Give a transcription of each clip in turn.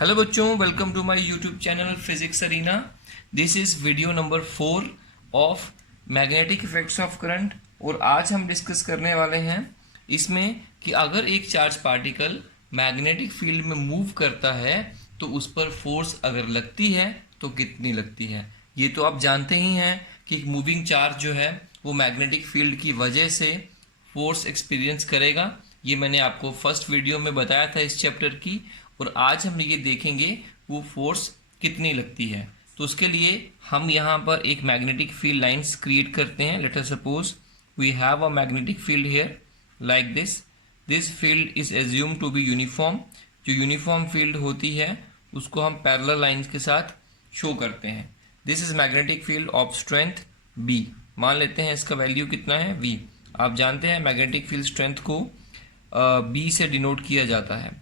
Hello बच्चों, welcome to my YouTube channel physics arena. This is video number 4 of magnetic effects of current. और आज हम discuss करने वाले हैं इसमें कि अगर एक चार्ज पार्टिकल मैग्नेटिक फील्ड में मूव करता है तो उस पर फोर्स अगर लगती है तो कितनी लगती है। ये तो आप जानते ही हैं कि एक मूविंग चार्ज जो है वो मैग्नेटिक फील्ड की वजह से फोर्स एक्सपीरियंस करेगा। ये मैंने आपको फर्स्ट वीडियो में बताया था इस चैप्टर की, और आज हम ये देखेंगे वो फोर्स कितनी लगती है। तो उसके लिए हम यहाँ पर एक मैग्नेटिक फील्ड लाइंस क्रिएट करते हैं। Let us suppose we have a magnetic field here like this field is assume to be uniform. जो यूनिफॉर्म फील्ड होती है उसको हम पैरेलल लाइंस के साथ शो करते हैं। This is magnetic field of strength B. मान लेते हैं इसका वैल्यू कितना है, वी। आप जानते हैं मैग्नेटिक फील्ड स्ट्रेंथ को बी से डिनोट किया जाता है।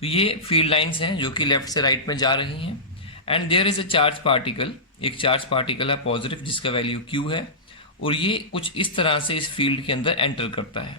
तो ये फील्ड लाइंस हैं जो कि लेफ्ट से राइट में जा रही हैं। And there is a charge particle, एक चार्ज पार्टिकल है पॉजिटिव जिसका वैल्यू क्यू है, और ये कुछ इस तरह से इस फील्ड के अंदर एंटर करता है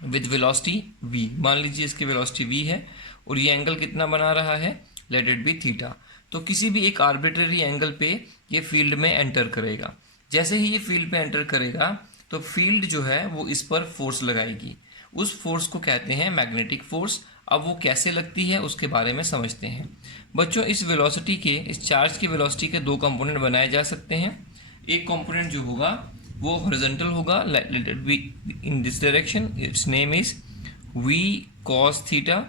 विद वेलोसिटी v। मान लीजिए इसकी वेलोसिटी v है और ये एंगल कितना बना रहा है, लेट इट बी थीटा। तो किसी भी एक आर्बिट्रेरी एंगल पे ये फील्ड में एंटर करेगा। जैसे ही ये फील्ड पे एंटर करेगा तो फील्ड जो है वो इस पर फोर्स लगाएगी। उस फोर्स को कहते हैं मैग्नेटिक फोर्स। अब वो कैसे लगती है उसके बारे में समझते हैं। बच्चों, इस वेलोसिटी के, इस चार्ज की वेलोसिटी के दो कंपोनेंट बनाए जा सकते हैं। एक कंपोनेंट जो होगा वो हॉरिजॉन्टल होगा, let it be in this direction, it's name is v cos theta.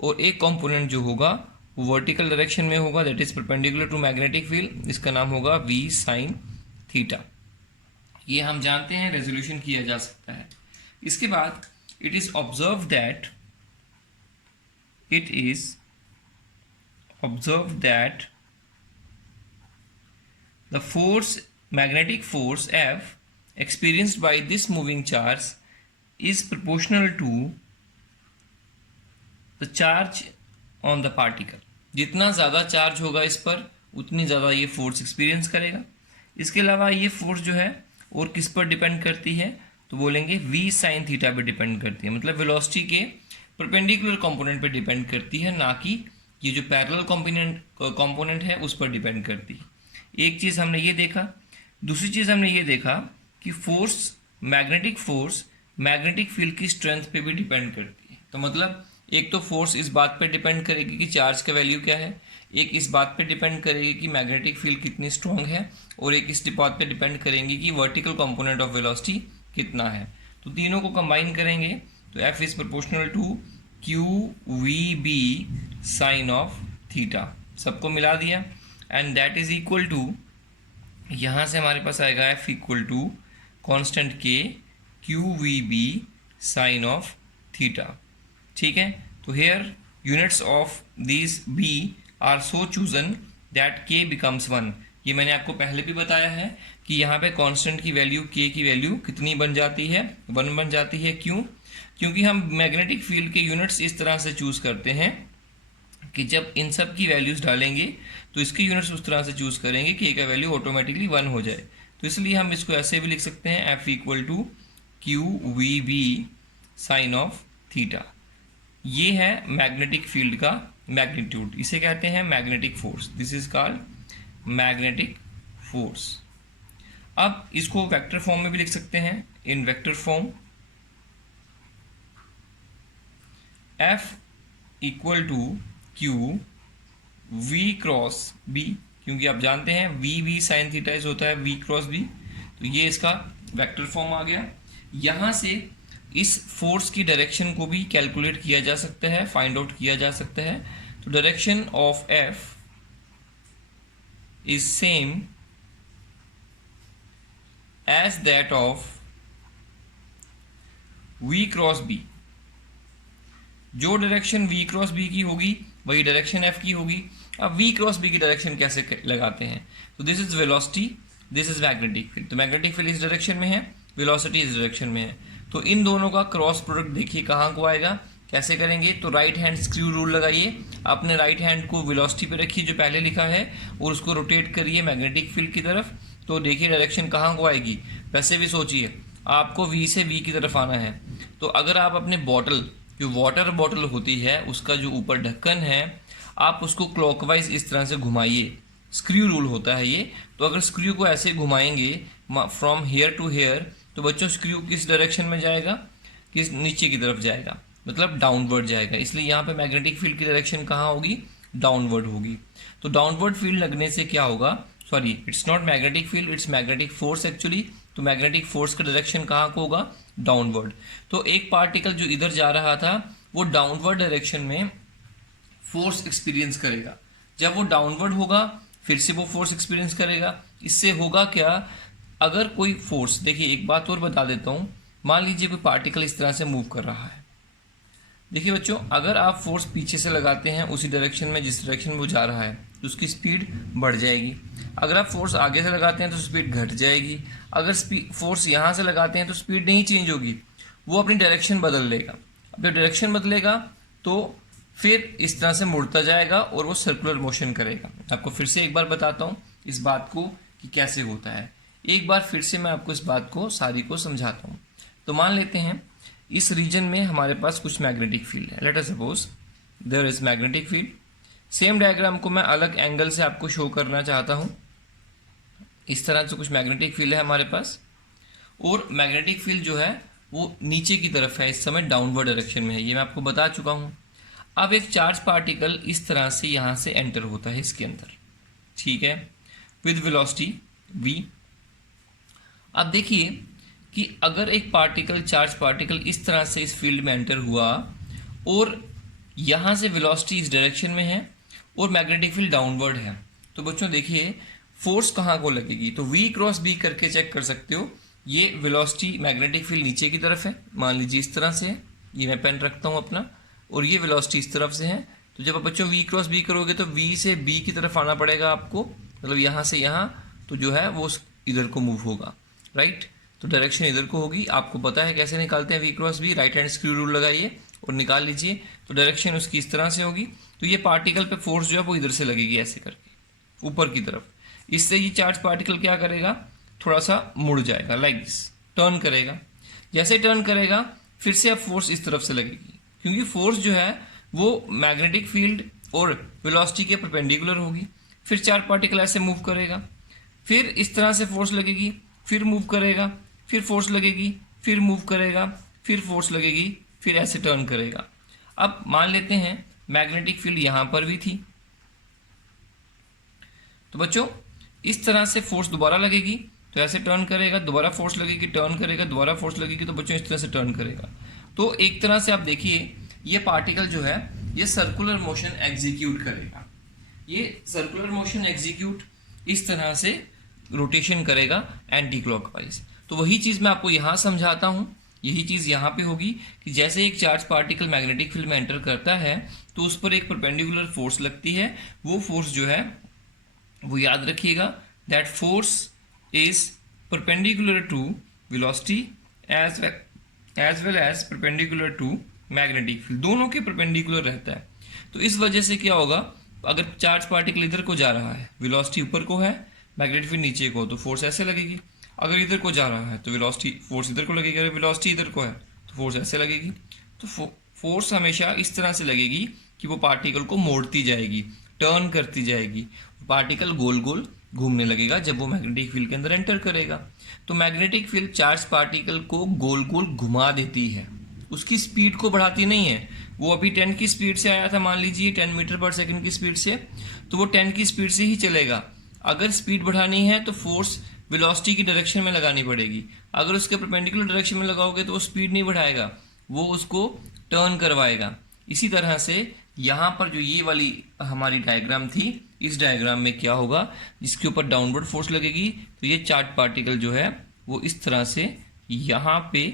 और एक कंपोनेंट जो होगा वो वर्टिकल डायरेक्शन में होगा, that is perpendicular to magnetic field, इसका नाम होगा v sin थीटा। ये हम जानते हैं, रेजोल्यूशन किया जा सकता है। इसके बाद it is observed that the force, magnetic force F experienced by this moving charge is proportional to the charge on the particle। जितना ज़्यादा चार्ज होगा इस पर उतनी ज़्यादा ये फोर्स एक्सपीरियंस करेगा। इसके अलावा ये फोर्स जो है और किस पर डिपेंड करती है, तो बोलेंगे v sin थीटा पे डिपेंड करती है। मतलब वेलोसिटी के परपेंडिकुलर कंपोनेंट पे डिपेंड करती है, ना कि ये जो पैरेलल कंपोनेंट है उस पर डिपेंड करती है। एक चीज़ हमने ये देखा। दूसरी चीज़ हमने ये देखा कि मैग्नेटिक फोर्स मैग्नेटिक फील्ड की स्ट्रेंथ पे भी डिपेंड करती है। तो मतलब एक तो फोर्स इस बात पे डिपेंड करेगी कि चार्ज का वैल्यू क्या है, एक इस बात पे डिपेंड करेगी कि मैग्नेटिक फील्ड कितनी स्ट्रॉन्ग है, और एक इस बात पे डिपेंड करेंगी कि वर्टिकल कंपोनेंट ऑफ वेलोसिटी कितना है। तो तीनों को कंबाइन करेंगे तो F is proportional to Q V B sine of theta. सबको मिला दिया and that is equal to, यहाँ से हमारे पास आएगा F इक्वल टू कॉन्स्टेंट के Q V B sine of theta. ठीक है। तो here units of this B are so chosen that K becomes 1। ये मैंने आपको पहले भी बताया है कि यहाँ पे कांस्टेंट की वैल्यू के की वैल्यू कितनी बन जाती है, 1 बन जाती है। क्यों? क्योंकि हम मैग्नेटिक फील्ड के यूनिट्स इस तरह से चूज़ करते हैं कि जब इन सब की वैल्यूज़ डालेंगे तो इसके यूनिट्स उस तरह से चूज़ करेंगे कि ए का वैल्यू ऑटोमेटिकली 1 हो जाए। तो इसलिए हम इसको ऐसे भी लिख सकते हैं, F equal to Q V B sine of theta. ये है मैग्नेटिक फील्ड का मैग्नीट्यूड, इसे कहते हैं magnetic force. This is called magnetic force. अब इसको वेक्टर फॉर्म में भी लिख सकते हैं, in vector form F equal to Q V cross B, क्योंकि आप जानते हैं V B sine theta is होता है वी क्रॉस बी। तो ये इसका वेक्टर फॉर्म आ गया। यहाँ से इस फोर्स की डायरेक्शन को भी कैलकुलेट किया जा सकता है, फाइंड आउट किया जा सकता है। तो direction of F is same as that of V cross B। जो डायरेक्शन V क्रॉस B की होगी वही डायरेक्शन F की होगी। अब V क्रॉस B की डायरेक्शन कैसे लगाते हैं, तो this is velocity, this is magnetic field. तो मैग्नेटिक फील्ड इस डायरेक्शन में है, वेलोसिटी इस डायरेक्शन में है। तो इन दोनों का क्रॉस प्रोडक्ट देखिए कहाँ को आएगा, कैसे करेंगे। तो राइट हैंड स्क्रू रूल लगाइए, अपने राइट हैंड को वेलोसिटी पे रखिए जो पहले लिखा है, और उसको रोटेट करिए मैग्नेटिक फील्ड की तरफ। तो देखिए डायरेक्शन कहाँ को आएगी। वैसे भी सोचिए आपको V से V की तरफ आना है। तो अगर आप अपने बॉटल, जो वाटर बॉटल होती है उसका जो ऊपर ढक्कन है, आप उसको क्लॉकवाइज इस तरह से घुमाइए, स्क्रू रूल होता है ये। तो अगर स्क्रू को ऐसे घुमाएंगे फ्रॉम हेयर टू हेयर, तो बच्चों स्क्रू किस डायरेक्शन में जाएगा, किस नीचे की तरफ जाएगा, मतलब डाउनवर्ड जाएगा। इसलिए यहाँ पे मैग्नेटिक फील्ड की डायरेक्शन कहाँ होगी, डाउनवर्ड होगी। तो डाउनवर्ड फील्ड लगने से क्या होगा, sorry it's not magnetic field, it's magnetic force actually. तो मैग्नेटिक फोर्स का डायरेक्शन कहाँ को होगा, डाउनवर्ड। तो एक पार्टिकल जो इधर जा रहा था वो डाउनवर्ड डायरेक्शन में फोर्स एक्सपीरियंस करेगा। जब वो डाउनवर्ड होगा फिर से वो फोर्स एक्सपीरियंस करेगा। इससे होगा क्या, अगर कोई फोर्स, देखिए एक बात और बता देता हूँ, मान लीजिए कोई पार्टिकल इस तरह से मूव कर रहा है। देखिए बच्चों, अगर आप फोर्स पीछे से लगाते हैं उसी डायरेक्शन में जिस डायरेक्शन में वो जा रहा है, तो उसकी स्पीड बढ़ जाएगी। अगर आप फोर्स आगे से लगाते हैं तो स्पीड घट जाएगी। अगर फोर्स यहाँ से लगाते हैं तो स्पीड नहीं चेंज होगी, वो अपनी डायरेक्शन बदल लेगा। अब जब डायरेक्शन बदलेगा तो फिर इस तरह से मुड़ता जाएगा और वो सर्कुलर मोशन करेगा। आपको फिर से एक बार बताता हूँ इस बात को कि कैसे होता है। एक बार फिर से मैं आपको इस बात को सारी को समझाता हूँ। तो मान लेते हैं इस रीजन में हमारे पास कुछ मैग्नेटिक फील्ड है। Let us suppose there is magnetic field. Same diagram को मैं अलग एंगल से आपको शो करना चाहता हूँ। इस तरह से कुछ मैग्नेटिक फील्ड है हमारे पास, और मैग्नेटिक फील्ड जो है वो नीचे की तरफ है, इस समय डाउनवर्ड डायरेक्शन में है, ये मैं आपको बता चुका हूँ। अब एक चार्ज पार्टिकल इस तरह से यहाँ से एंटर होता है इसके अंदर, ठीक है, विद वेलोसिटी v। अब देखिए कि अगर एक पार्टिकल, चार्ज पार्टिकल इस तरह से इस फील्ड में एंटर हुआ और यहाँ से वेलोसिटी इस डायरेक्शन में है और मैग्नेटिक फील्ड डाउनवर्ड है, तो बच्चों देखिए फोर्स कहाँ को लगेगी, तो v क्रॉस b करके चेक कर सकते हो। ये वेलोसिटी मैग्नेटिक फील्ड नीचे की तरफ है, मान लीजिए इस तरह से है, ये मैं पेन रखता हूँ अपना, और ये वेलोसिटी इस तरफ से है। तो जब आप बच्चों v क्रॉस b करोगे तो v से b की तरफ आना पड़ेगा आपको, मतलब यहाँ से यहाँ, तो जो है वो इधर को मूव होगा, राइट। तो डायरेक्शन इधर को होगी। आपको पता है कैसे निकालते हैं v cross b, right hand screw rule लगाइए और निकाल लीजिए। तो डायरेक्शन उसकी इस तरह से होगी। तो ये पार्टिकल पे फोर्स जो है वो इधर से लगेगी ऐसे करके ऊपर की तरफ। इससे ये चार्ज पार्टिकल क्या करेगा, थोड़ा सा मुड़ जाएगा, लाइक दिस, टर्न करेगा। जैसे टर्न करेगा फिर से अब फोर्स इस तरफ से लगेगी, क्योंकि फोर्स जो है वो मैग्नेटिक फील्ड और वेलोसिटी के परपेंडिकुलर होगी। फिर चार्ज पार्टिकल ऐसे मूव करेगा, फिर इस तरह से फोर्स लगेगी, फिर मूव करेगा, फिर फोर्स लगेगी, फिर मूव करेगा, फिर फोर्स लगेगी, फिर ऐसे टर्न करेगा। अब मान लेते हैं मैग्नेटिक फील्ड यहाँ पर भी थी, तो बच्चों इस तरह से फोर्स दोबारा लगेगी तो ऐसे टर्न करेगा, दोबारा फोर्स लगेगी, टर्न करेगा, दोबारा फोर्स लगेगी, तो बच्चों इस तरह से टर्न करेगा। तो एक तरह से आप देखिए ये पार्टिकल जो है ये सर्कुलर मोशन एग्जीक्यूट करेगा। ये सर्कुलर मोशन एग्जीक्यूट इस तरह से रोटेशन करेगा एंटी क्लॉकवाइज। तो वही चीज़ मैं आपको यहाँ समझाता हूँ, यही चीज़ यहाँ पे होगी कि जैसे एक चार्ज पार्टिकल मैग्नेटिक फील्ड में एंटर करता है तो उस पर एक परपेंडिकुलर फोर्स लगती है। वो फोर्स जो है वो याद रखिएगा, that force is perpendicular to velocity as well as perpendicular to magnetic field, दोनों के परपेंडिकुलर रहता है। तो इस वजह से क्या होगा, अगर चार्ज पार्टिकल इधर को जा रहा है, वेलोसिटी ऊपर को है, मैग्नेटिक फील्ड नीचे को, तो फोर्स ऐसे लगेगी। अगर इधर को जा रहा है तो वेलोसिटी, फोर्स इधर को लगेगी। अगर वेलोसिटी इधर को है तो फोर्स ऐसे लगेगी। तो फोर्स हमेशा इस तरह से लगेगी कि वो पार्टिकल को मोड़ती जाएगी, टर्न करती जाएगी, पार्टिकल गोल गोल घूमने लगेगा जब वो मैग्नेटिक फील्ड के अंदर एंटर करेगा। तो मैग्नेटिक फील्ड चार्ज पार्टिकल को गोल गोल घुमा देती है, उसकी स्पीड को बढ़ाती नहीं है। वो अभी 10 की स्पीड से आया था, मान लीजिए 10 मीटर पर सेकंड की स्पीड से, तो वो 10 की स्पीड से ही चलेगा। अगर स्पीड बढ़ानी है तो फोर्स वेलोसिटी की डायरेक्शन में लगानी पड़ेगी। अगर उसके परपेंडिकुलर डायरेक्शन में लगाओगे तो वो स्पीड नहीं बढ़ाएगा, वो उसको टर्न करवाएगा। इसी तरह से यहाँ पर जो ये वाली हमारी डायग्राम थी, इस डायग्राम में क्या होगा, जिसके ऊपर डाउनवर्ड फोर्स लगेगी तो ये चार्ज पार्टिकल जो है वो इस तरह से यहाँ पे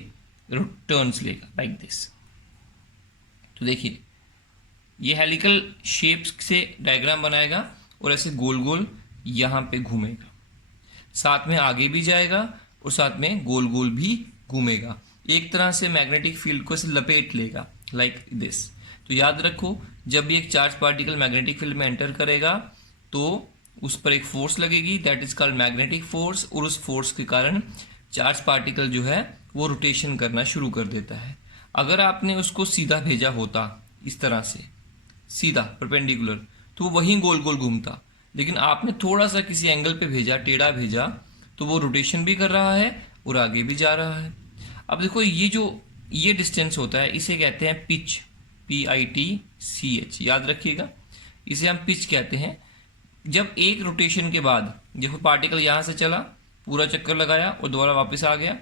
टर्न्स लेगा, लाइक दिस। तो देखिए ये हेलिकल शेप से डायग्राम बनाएगा और ऐसे गोल गोल यहाँ पे घूमेगा, साथ में आगे भी जाएगा और साथ में गोल गोल भी घूमेगा। एक तरह से मैग्नेटिक फील्ड को ऐसे लपेट लेगा, लाइक दिस। तो याद रखो, जब भी एक चार्ज पार्टिकल मैग्नेटिक फील्ड में एंटर करेगा तो उस पर एक फोर्स लगेगी, that is called magnetic force, और उस फोर्स के कारण चार्ज पार्टिकल जो है वो रोटेशन करना शुरू कर देता है। अगर आपने उसको सीधा भेजा होता इस तरह से, सीधा परपेंडिकुलर, तो वो वहीं गोल गोल घूमता, लेकिन आपने थोड़ा सा किसी एंगल पे भेजा, टेढ़ा भेजा, तो वो रोटेशन भी कर रहा है और आगे भी जा रहा है। अब देखो ये डिस्टेंस होता है, इसे कहते हैं पिच, PITCH, याद रखिएगा, इसे हम पिच कहते हैं। जब एक रोटेशन के बाद देखो पार्टिकल यहाँ से चला, पूरा चक्कर लगाया और दोबारा वापस आ गया,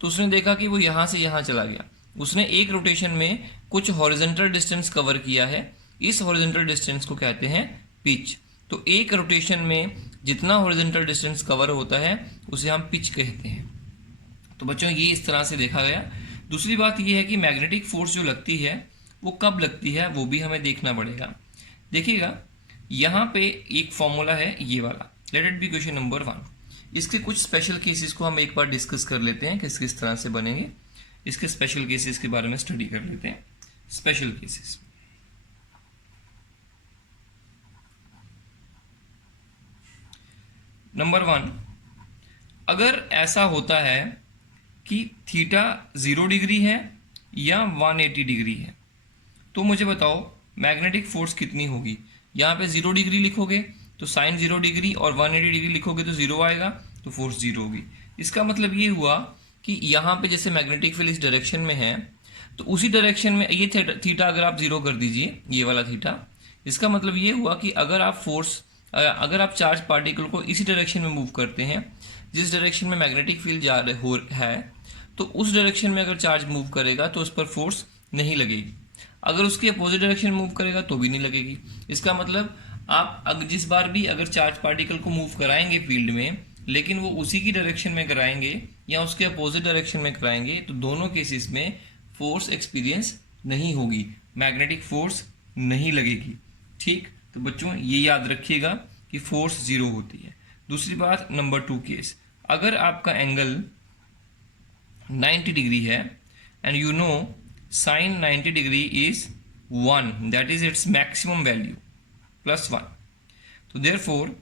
तो उसने देखा कि वो यहाँ से यहाँ चला गया, उसने एक रोटेशन में कुछ हॉरिजॉन्टल डिस्टेंस कवर किया है, इस हॉरिजॉन्टल डिस्टेंस को कहते हैं पिच। तो एक रोटेशन में जितना हॉरिजॉन्टल डिस्टेंस कवर होता है उसे हम पिच कहते हैं। तो बच्चों ये इस तरह से देखा गया। दूसरी बात ये है कि मैग्नेटिक फोर्स जो लगती है वो कब लगती है वो भी हमें देखना पड़ेगा। देखिएगा यहाँ पे एक फॉर्मूला है ये वाला, let it be question number 1। इसके कुछ स्पेशल केसेस को हम एक बार डिस्कस कर लेते हैं, किस किस तरह से बनेंगे। इसके स्पेशल केसेस के बारे में स्टडी कर लेते हैं। स्पेशल केसेस, नंबर 1, अगर ऐसा होता है कि थीटा 0 डिग्री है या 180 डिग्री है, तो मुझे बताओ मैग्नेटिक फोर्स कितनी होगी। यहाँ पे 0 डिग्री लिखोगे तो साइन 0 डिग्री, और 180 डिग्री लिखोगे तो 0 आएगा, तो फोर्स 0 होगी। इसका मतलब ये हुआ कि यहाँ पे जैसे मैग्नेटिक फील्ड इस डायरेक्शन में है, तो उसी डायरेक्शन में ये थीटा अगर आप 0 कर दीजिए, ये वाला थीटा, इसका मतलब ये हुआ कि अगर आप चार्ज पार्टिकल को इसी डायरेक्शन में मूव करते हैं जिस डायरेक्शन में मैग्नेटिक फील्ड जा रहे है, तो उस डायरेक्शन में अगर चार्ज मूव करेगा तो उस पर फोर्स नहीं लगेगी। अगर उसके अपोजिट डायरेक्शन में मूव करेगा तो भी नहीं लगेगी। इसका मतलब आप जिस बार भी अगर चार्ज पार्टिकल को मूव कराएंगे फील्ड में, लेकिन वो उसी की डायरेक्शन में कराएंगे या उसके अपोजिट डायरेक्शन में कराएंगे, तो दोनों केसेस में फोर्स एक्सपीरियंस नहीं होगी, मैग्नेटिक फोर्स नहीं लगेगी। ठीक, तो बच्चों ये याद रखिएगा कि फोर्स 0 होती है। दूसरी बात, नंबर 2 केस, अगर आपका एंगल 90 डिग्री है and you know sine 90 degree is 1, that is it's maximum value +1, तो देयरफॉर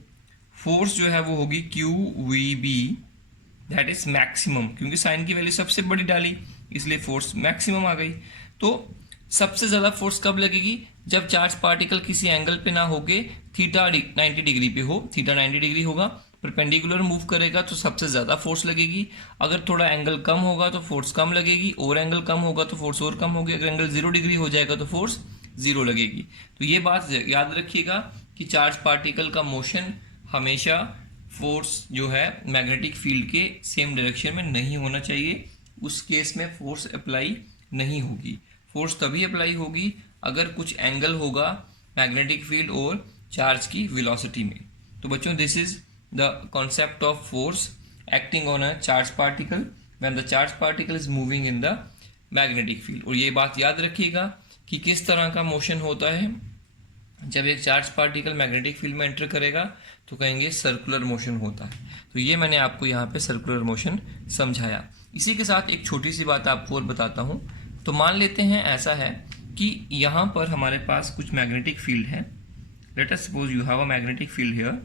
फोर्स जो है वो होगी QVB, दैट इज मैक्सिमम, क्योंकि साइन की वैल्यू सबसे बड़ी डाली इसलिए फोर्स मैक्सिमम आ गई। तो सबसे ज़्यादा फोर्स कब लगेगी, जब चार्ज पार्टिकल किसी एंगल पे ना होके थीटा 90 डिग्री पे हो। थीटा 90 डिग्री होगा, परपेंडिकुलर मूव करेगा तो सबसे ज़्यादा फोर्स लगेगी। अगर थोड़ा एंगल कम होगा तो फोर्स कम लगेगी, और एंगल कम होगा तो फोर्स और कम होगी। अगर एंगल 0 डिग्री हो जाएगा तो फोर्स 0 लगेगी। तो ये बात याद रखिएगा कि चार्ज पार्टिकल का मोशन हमेशा फोर्स जो है मैग्नेटिक फील्ड के सेम डायरेक्शन में नहीं होना चाहिए, उस केस में फोर्स अप्लाई नहीं होगी। फोर्स तभी अप्लाई होगी अगर कुछ एंगल होगा मैग्नेटिक फील्ड और चार्ज की वेलोसिटी में। तो बच्चों this is the concept of force acting on a charge particle when the charge particle is moving in the magnetic field. और ये बात याद रखिएगा कि किस तरह का मोशन होता है जब एक चार्ज पार्टिकल मैग्नेटिक फील्ड में एंटर करेगा, तो कहेंगे सर्कुलर मोशन होता है। तो ये मैंने आपको यहाँ पे सर्कुलर मोशन समझाया। इसी के साथ एक छोटी सी बात आपको और बताता हूँ। तो मान लेते हैं ऐसा है कि यहाँ पर हमारे पास कुछ मैग्नेटिक फील्ड है, let us suppose you have a magnetic field here,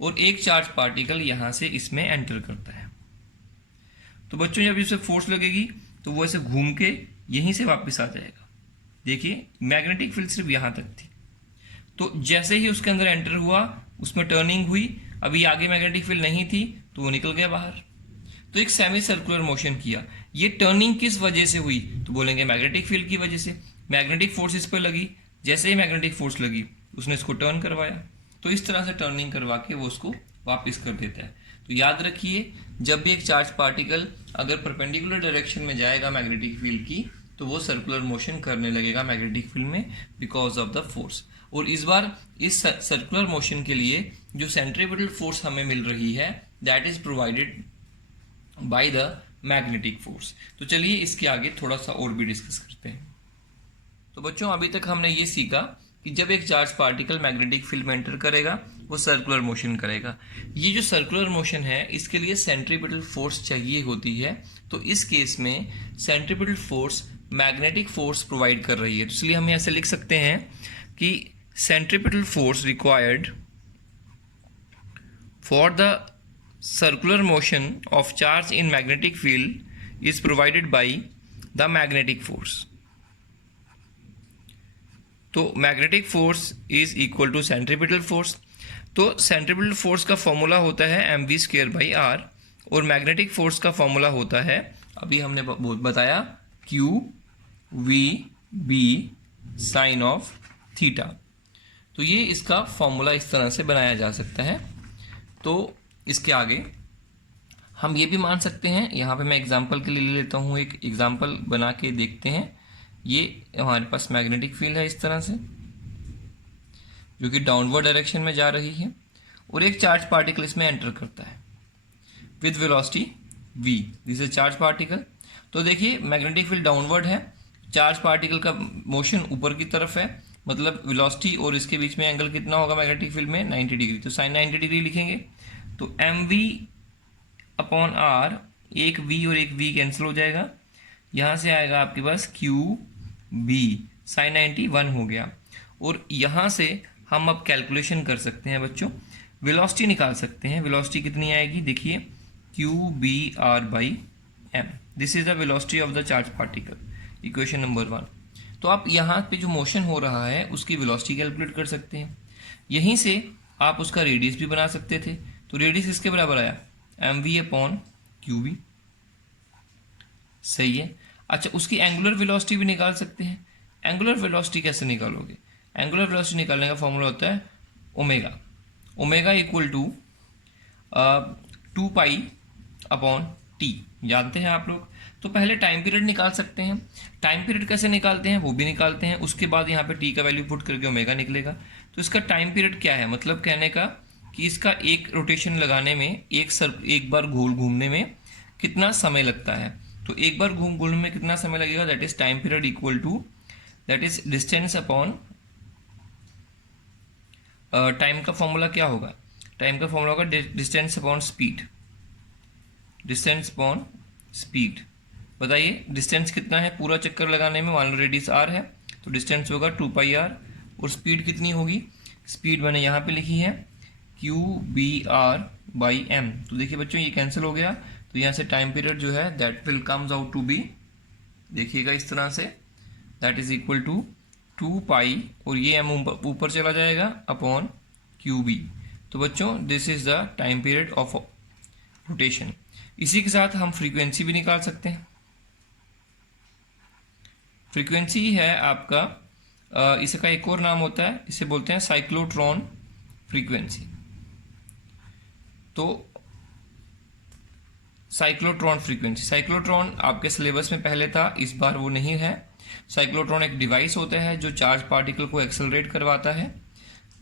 और एक चार्ज पार्टिकल यहाँ से इसमें एंटर करता है। तो बच्चों जब इसे फोर्स लगेगी तो वो ऐसे घूम के यहीं से वापस आ जाएगा। देखिए मैग्नेटिक फील्ड सिर्फ यहाँ तक थी, तो जैसे ही उसके अंदर एंटर हुआ उसमें टर्निंग हुई, अभी आगे मैग्नेटिक फील्ड नहीं थी तो वो निकल गया बाहर। तो एक सेमी सर्कुलर मोशन किया। ये टर्निंग किस वजह से हुई, तो बोलेंगे मैग्नेटिक फील्ड की वजह से। मैग्नेटिक फोर्स इस पर लगी, जैसे ही मैग्नेटिक फोर्स लगी उसने इसको टर्न करवाया, तो इस तरह से टर्निंग करवा के वो उसको वापस कर देता है। तो याद रखिए जब भी एक चार्ज पार्टिकल अगर परपेंडिकुलर डायरेक्शन में जाएगा मैग्नेटिक फील्ड की, तो वो सर्कुलर मोशन करने लगेगा मैग्नेटिक फील्ड में बिकॉज ऑफ द फोर्स। और इस बार इस सर्कुलर मोशन के लिए जो सेंट्रीपिटल फोर्स हमें मिल रही है that is provided by the magnetic force. तो चलिए इसके आगे थोड़ा सा और भी डिस्कस करते हैं। तो बच्चों अभी तक हमने ये सीखा कि जब एक चार्ज पार्टिकल मैग्नेटिक फील्ड में एंटर करेगा वो सर्कुलर मोशन करेगा। ये जो सर्कुलर मोशन है इसके लिए सेंट्रीपिटल फोर्स चाहिए होती है। तो इस केस में centripetal force magnetic force provide कर रही है। तो इसलिए हम ऐसे लिख सकते हैं कि centripetal force required for the circular motion of charge in magnetic field is provided by the magnetic force। तो magnetic force is equal to centripetal force. तो सेंट्रीपिटल फोर्स का फॉर्मूला होता है mv²/r और मैग्नेटिक फोर्स का formula होता है, अभी हमने बताया, QVB साइन ऑफ थीटा। तो ये इसका फॉर्मूला इस तरह से बनाया जा सकता है। तो इसके आगे हम ये भी मान सकते हैं, यहाँ पे मैं एग्जांपल के लिए ले लेता हूँ, एक एग्जांपल बना के देखते हैं। ये हमारे पास मैग्नेटिक फील्ड है इस तरह से, जो कि डाउनवर्ड डायरेक्शन में जा रही है, और एक चार्ज पार्टिकल इसमें एंटर करता है with velocity v। This is charge particle. तो देखिए मैग्नेटिक फील्ड डाउनवर्ड है, चार्ज पार्टिकल का मोशन ऊपर की तरफ है, मतलब वेलोसिटी और इसके बीच में एंगल कितना होगा मैग्नेटिक फील्ड में, 90 डिग्री। तो साइन 90 डिग्री लिखेंगे। तो mv/r, एक v और एक v कैंसिल हो जाएगा, यहाँ से आएगा आपके पास QB साइन 90 1 हो गया। और यहाँ से हम अब कैलकुलेशन कर सकते हैं बच्चों, वेलोसिटी निकाल सकते हैं। वेलोसिटी कितनी आएगी, देखिए QBr/m, this is the velocity of the charge particle, equation number 1। तो आप यहाँ पे जो मोशन हो रहा है उसकी वेलोसिटी कैलकुलेट कर सकते हैं। यहीं से आप उसका रेडियस भी बना सकते थे। तो रेडियस किसके बराबर आया, mv/qb, सही है। अच्छा, उसकी एंगुलर वेलोसिटी भी निकाल सकते हैं। एंगुलर वेलोसिटी कैसे निकालोगे, एंगुलर वेलोसिटी निकालने का फॉर्मूला होता है omega. Omega equal to 2π/t, जानते हैं आप लोग। तो पहले टाइम पीरियड निकाल सकते हैं। टाइम पीरियड कैसे निकालते हैं वो भी निकालते हैं, उसके बाद यहाँ पे t का वैल्यू पुट करके ओमेगा निकलेगा। तो इसका टाइम पीरियड क्या है, मतलब कहने का कि इसका एक रोटेशन लगाने में, एक बार गोल घूमने में कितना समय लगता है। तो एक बार घूमने में कितना समय लगेगा, that is time period equal to, that is distance upon time का फॉर्मूला क्या होगा, टाइम का फॉर्मूला होगा distance upon speed, distance upon speed. बताइए डिस्टेंस कितना है पूरा चक्कर लगाने में, मान लो रेडियस r है, तो डिस्टेंस होगा 2πr, और स्पीड कितनी होगी, स्पीड मैंने यहाँ पे लिखी है QBr/m। तो देखिए बच्चों ये कैंसिल हो गया, तो यहाँ से टाइम पीरियड जो है that will comes out to be, देखिएगा इस तरह से, दैट इज इक्वल टू 2π, और ये m ऊपर चला जाएगा, अपॉन QB। तो बच्चों this is the time period of rotation. इसी के साथ हम फ्रीक्वेंसी भी निकाल सकते हैं। फ्रीक्वेंसी है आपका, इसका एक और नाम होता है, इसे बोलते हैं साइक्लोट्रॉन फ्रीक्वेंसी। तो साइक्लोट्रॉन फ्रीक्वेंसी, साइक्लोट्रॉन आपके सिलेबस में पहले था, इस बार वो नहीं है। साइक्लोट्रॉन एक डिवाइस होता है जो चार्ज पार्टिकल को एक्सेलरेट करवाता है।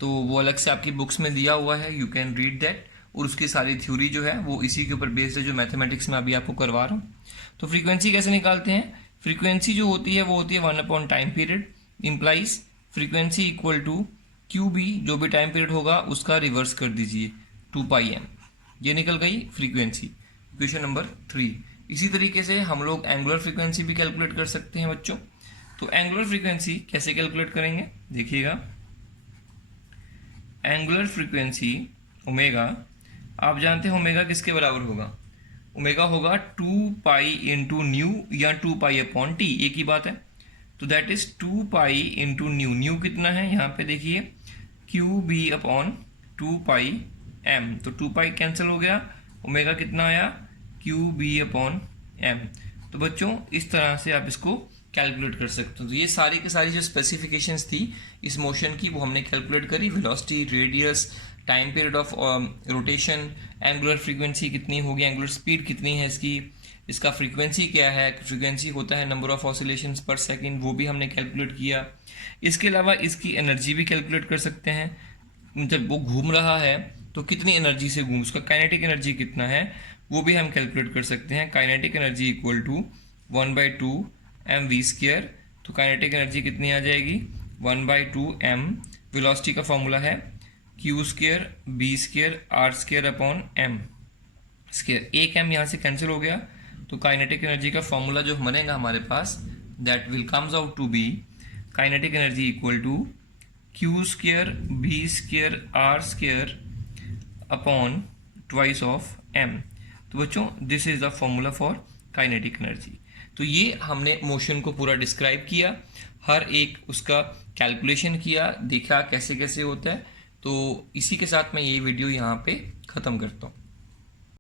तो वो अलग से आपकी बुक्स में दिया हुआ है, यू कैन रीड दैट, और उसकी सारी थ्योरी जो है वो इसी के ऊपर बेस्ड है जो मैथमेटिक्स में अभी आपको करवा रहा हूँ। तो फ्रीक्वेंसी कैसे निकालते हैं, फ्रीक्वेंसी जो होती है वो होती है 1 time period, implies frequency equal to QB, जो भी टाइम पीरियड होगा उसका रिवर्स कर दीजिए 2πm, ये निकल गई फ्रीक्वेंसी, इक्वेशन नंबर 3। इसी तरीके से हम लोग एंगुलर फ्रीक्वेंसी भी कैलकुलेट कर सकते हैं बच्चों। तो एंगुलर फ्रीक्वेंसी कैसे कैलकुलेट करेंगे, देखिएगा, एंगुलर फ्रीक्वेंसी ओमेगा, आप जानते हैं ओमेगा किसके बराबर होगा, ओमेगा होगा 2π इंटू न्यू या 2π/t, एक ही बात है। तो that is 2π into nu, nu कितना है यहाँ पे देखिए QB/2πm, तो 2π कैंसिल हो गया, ओमेगा कितना आया QB/m। तो बच्चों इस तरह से आप इसको कैलकुलेट कर सकते हो। तो ये सारी की सारी जो स्पेसिफिकेशंस थी इस मोशन की वो हमने कैलकुलेट करी, velocity, radius, time period of rotation, angular frequency कितनी होगी, एंगुलर स्पीड कितनी है इसकी, इसका फ्रीक्वेंसी क्या है, फ्रीक्वेंसी होता है नंबर ऑफ ऑसिलेशंस पर सेकंड, वो भी हमने कैलकुलेट किया। इसके अलावा इसकी एनर्जी भी कैलकुलेट कर सकते हैं, जब वो घूम रहा है तो कितनी एनर्जी से घूम, उसका काइनेटिक एनर्जी कितना है वो भी हम कैलकुलेट कर सकते हैं। Kinetic energy equal to 1/2 mv², तो काइनेटिक एनर्जी कितनी आ जाएगी 1/2 m, वेलोसिटी का फॉर्मूला है q² b² r²/m², एक m यहाँ से कैंसिल हो गया। तो काइनेटिक एनर्जी का फॉर्मूला जो बनेगा हमारे पास, that will comes out to be kinetic energy equal to q² b² r²/2 of m। तो बच्चों this is the formula for kinetic energy. तो ये हमने मोशन को पूरा डिस्क्राइब किया। हर एक उसका कैलकुलेशन किया, देखा कैसे कैसे होता है। तो इसी के साथ मैं ये वीडियो यहाँ पे ख़त्म करता हूँ।